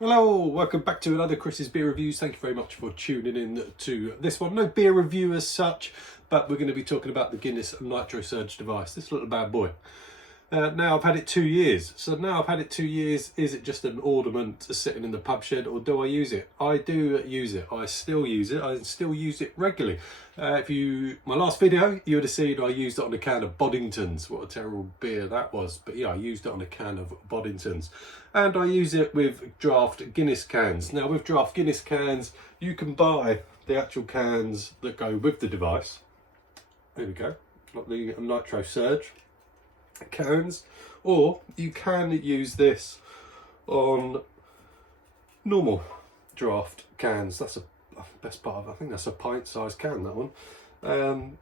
Hello, welcome back to another Chris's Beer Reviews. Thank you very much for tuning in to this one. No beer review as such, but we're going to be talking about the Guinness NitroSurge Device, this little bad boy. Now I've had it 2 years. So now I've had it 2 years, is it just an ornament sitting in the pub shed, or do I use it? I do use it. I still use it. I still use it regularly. My last video, you would have seen I used it on a can of Boddingtons. What a terrible beer that was. But yeah, I used it on a can of Boddingtons. And I use it with draft Guinness cans. Now with draft Guinness cans, you can buy the actual cans that go with the device. There we go, like the NitroSurge cans, or you can use this on normal draft cans. That's the best part of it. I think that's a pint-sized can, that one.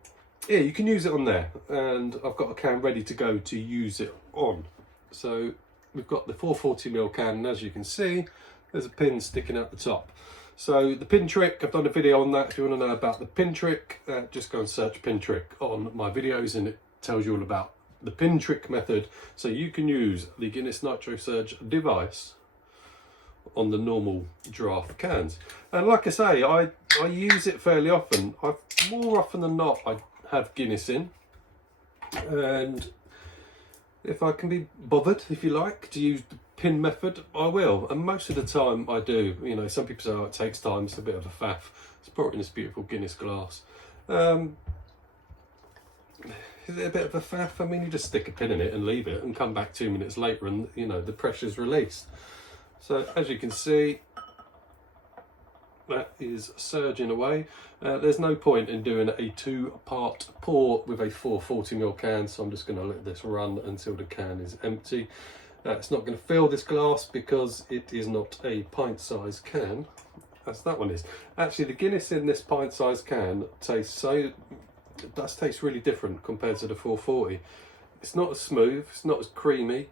Yeah, you can use it on there, and I've got a can ready to go to use it on. So we've got the 440ml can, and as you can see, there's a pin sticking out the top. So the pin trick, I've done a video on that. If you want to know about the pin trick, just go and search pin trick on my videos, and it tells you all about the pin trick method. So you can use the Guinness NitroSurge device on the normal draft cans. And like I say, I use it fairly often. More often than not, I have Guinness in. And if I can be bothered, if you like, to use the pin method, I will. And most of the time I do. You know, some people say, oh, it takes time, it's a bit of a faff. It's poured in this beautiful Guinness glass. Is it a bit of a faff? I mean, you just stick a pin in it and leave it and come back 2 minutes later and, you know, the pressure's released. So as you can see, that is surging away. There's no point in doing a 2-part pour with a 440ml can, so I'm just going to let this run until the can is empty. It's not going to fill this glass because it is not a pint-sized can, as that one is. Actually, the Guinness in this pint-sized can it does taste really different compared to the 440. It's not as smooth, it's not as creamy,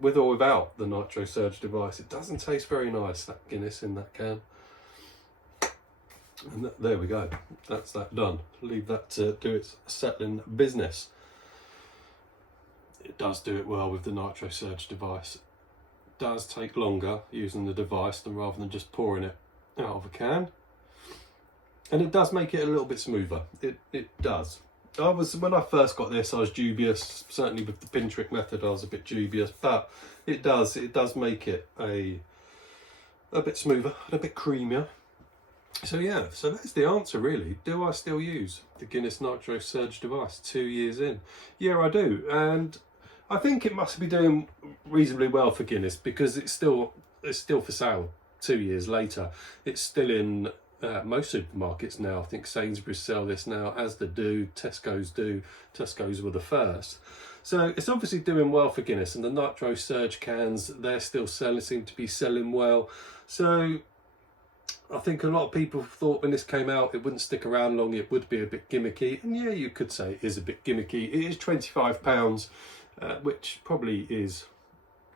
with or without the NitroSurge device. It doesn't taste very nice, that Guinness in that can. And there we go, that's that done. Leave that to do its settling business. It does do it well with the NitroSurge device. It does take longer using the device rather than just pouring it out of a can. And it does make it a little bit smoother. It does. When I first got this, I was dubious. Certainly with the pin trick method, I was a bit dubious. But it does make it a bit smoother and a bit creamier. So yeah, so that's the answer really. Do I still use the Guinness NitroSurge device 2 years in? Yeah, I do. And I think it must be doing reasonably well for Guinness, because it's still for sale 2 years later. It's still in most supermarkets now. I think Sainsbury's sell this now, Asda do, Tesco's do. Tesco's were the first. So it's obviously doing well for Guinness, and the NitroSurge cans, they're still seem to be selling well. So I think a lot of people thought when this came out it wouldn't stick around long, it would be a bit gimmicky. And yeah, you could say it is a bit gimmicky. It is £25, which probably is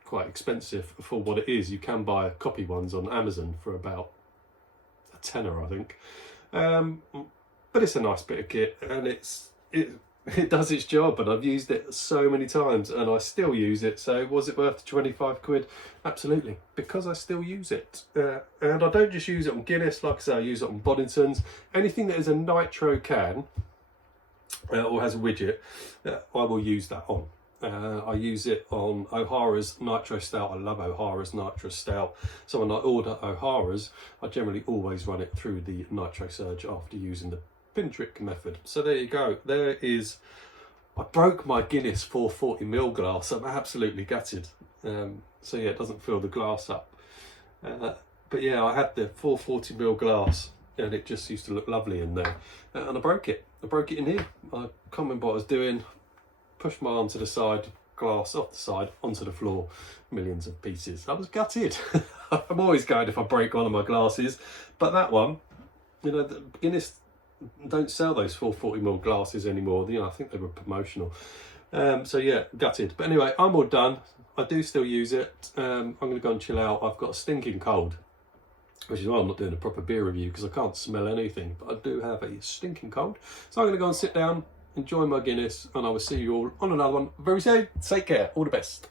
quite expensive for what it is. You can buy copy ones on Amazon for about tenner, I think, but it's a nice bit of kit, and it does its job, and I've used it so many times and I still use it. So was it worth 25 quid? Absolutely, because I still use it. And I don't just use it on Guinness, like I say, I use it on Boddingtons. Anything that is a nitro can or has a widget, I will use that on. I use it on O'Hara's Nitro Stout. I love O'Hara's Nitro Stout. So when I order O'Hara's, I generally always run it through the NitroSurge after using the pin trick method. So there you go. I broke my Guinness 440ml glass. I'm absolutely gutted. So yeah, it doesn't fill the glass up. But yeah, I had the 440ml glass, and it just used to look lovely in there. And I broke it. I broke it in here. I can't remember what I was doing. Pushed my arm to the side, glass off the side, onto the floor, millions of pieces. I was gutted. I'm always gutted if I break one of my glasses, but that one, you know, the Guinness don't sell those 440ml glasses anymore. You know, I think they were promotional. So yeah, gutted. But anyway, I'm all done. I do still use it. I'm going to go and chill out. I've got a stinking cold, which is why I'm not doing a proper beer review, because I can't smell anything, but I do have a stinking cold. So I'm going to go and sit down, enjoy my Guinness, and I will see you all on another one very soon. Take care. All the best.